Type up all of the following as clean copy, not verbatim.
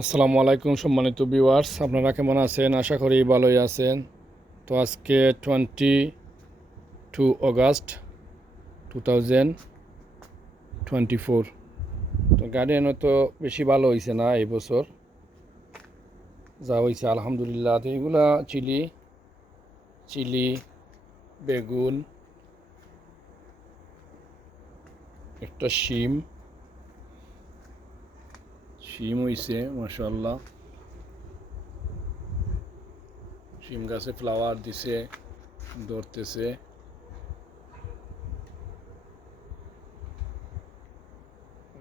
আসসালামু আলাইকুম সম্মানিত ভিউয়ার্স, আপনারা কেমন আছেন? আশা করি ভালোই আছেন। তো আজকে 22 অগাস্ট 2024। তো গার্ডেনও তো বেশি ভালো হয়েছে না এই বছর, যা হয়েছে আলহামদুলিল্লাহ। তো এগুলা চিলি বেগুন, একটা শিম হয়েছে মাশাআল্লাহ। শিম গাছে ফ্লাওয়ার দিছে, ধরতেছে।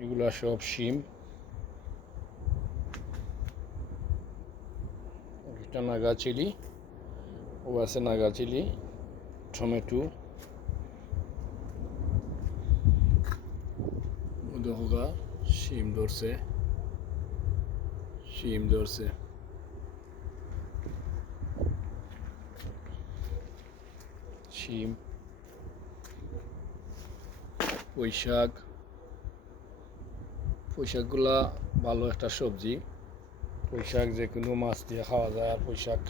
এগুলা সব শিম। একটা নাগা চিলি, ও আছে নাগা চিলি, টমেটো, দেখোগা শিম ধরছে। শিম পুঁইশাকগুলা ভালো একটা সবজি। পুঁইশাক যে কোনো মাছ দিয়ে খাওয়া যায়, আর পুঁইশাক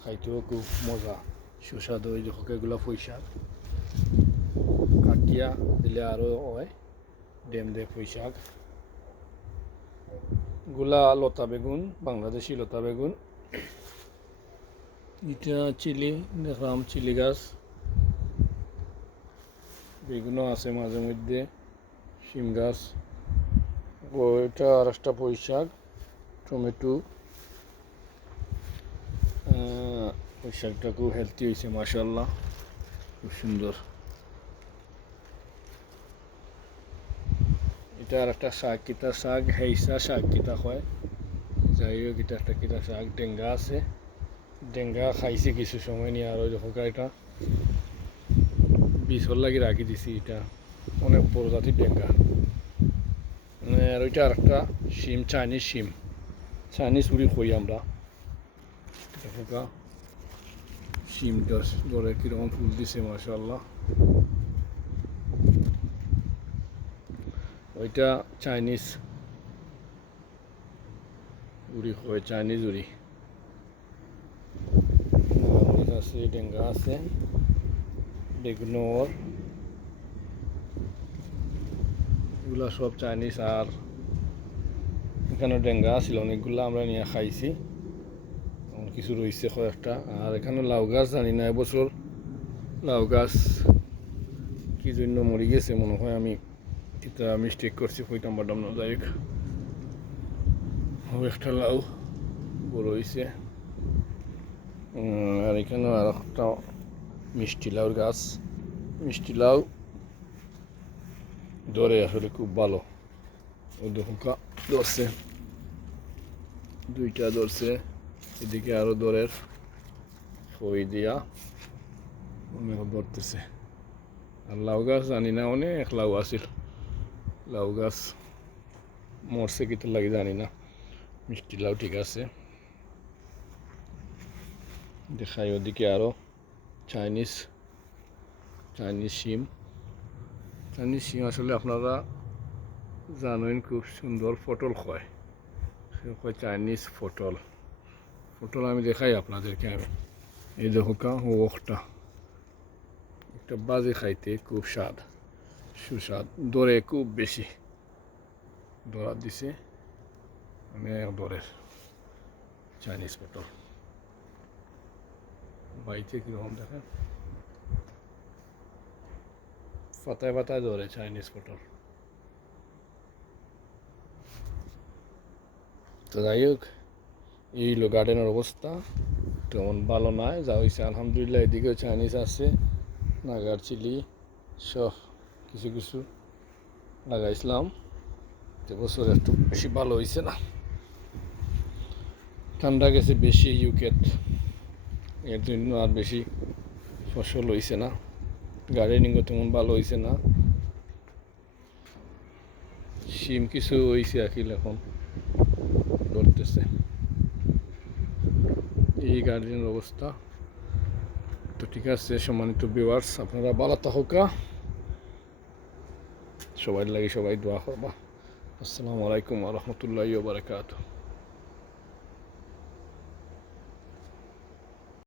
খাইতেও খুব মজা, সুস্বাদু। ওই দেখো এগুলো পুঁইশাক কাটিয়া দিলে আরও হয়, ডেম দে পুঁইশাক গুলা। লতা বেগুন, বাংলাদেশি লতা বেগুন। এটা চিলি, দেখলাম চিলি গাছ। বেগুনও আছে মাঝে মধ্যে, শিম গাছ। ওইটা আর একটা পুঁইশাক, টমেটো। পুঁইশাকটা খুব হেলদি হয়েছে মাশাআল্লাহ, খুব সুন্দর। এটা আর একটা শাক, কিতা শাক, হেইসা শাক কিতা হয়, যাই হোক। এটা একটা কিতা শাক, ডেঙ্গা আছে। ডেঙ্গা খাইছি কিছু সময় নিয়ে, আর ওই দেখো এটা বীজর লাগি রাখি দিছি। এটা অনেক প্রজাতির ডেঙ্গা। আর ওইটা আর একটা শিম, চাইনিজ উড়ি কই আমরা। দেখো শিম ধরে কিরকম ফুল দিছে মাশাআল্লাহ। ওইটা চাইনিজ উড়ি হয়, চাইনিজ উড়ি আছে। ডেঙ্গা আছে, বেগুনর, এগুলা সব চাইনিজ। আর এখানে ডেঙ্গা ছিল অনেকগুলো, আমরা নিয়ে খাইছি। কিছু রয়েছে কয়েকটা। আর এখানে লাউ গাছ, জানি না এবছর লাউ গাছ কি জন্য মরে গেছে, মনে হয় আমি এটা মিস্টেক করছি, কইতাম পারতাম না। যাই হোক, একটা লাউ বড় হয়েছে। আর এখানে আর একটা মিষ্টি লাউর গাছ। মিষ্টি লাউ ধরে আসলে খুব ভালো। ওই দেখা ধরছে, দুইটা ধরছে। এদিকে আরো দরের খই দিয়া অনেক ধরতেছে। আর লাউ গাছ জানি না, অনেক লাউ আছিল। লাউ গাছ মরছে কি তো লাগে জানি না। মিষ্টি লাউ ঠিক আছে। দেখাই ওদিকে আরো চাইনিজ শিম। আসলে আপনারা জানেন, খুব সুন্দর পটল হয়, চাইনিজ পটল। আমি দেখাই আপনাদেরকে। আমি এই দেখো ওটা একটা বাজে, খাইতে খুব সুস্বাদ, দরে খুব বেশি দরা দিছে, অনেক দরের চাইনিজ পটল। বাড়িতে কীরকম দেখেন, পাতায় ধরে চাইনিজ পটল। তো যাই হোক, এই হলো গার্ডেনের অবস্থা। তেমন ভালো নয়, যা হয়েছে আলহামদুলিল্লাহ। এদিকেও চাইনিজ আছে, নাগার চিলি সব কিছু লাগাইছিলাম। বছর একটু বেশি ভালো হয়েছে না, ঠান্ডা গেছে বেশি ইউকেট, এর জন্য আর বেশি ফসল হয়েছে না। গার্ডেনিংও তেমন ভালো হয়েছে না। শিম কিছু হয়েছে আখিল, এখন ধরতেছে। এই গার্ডেনের অবস্থা। তো ঠিক আছে সম্মানিত ভিউয়ার্স, আপনারা ভালো থাকুকা, সবাই লাগে সবাই দোয়া করবা। আসসালামু আলাইকুম ওয়া রাহমাতুল্লাহি ওয়া বারাকাতুহু।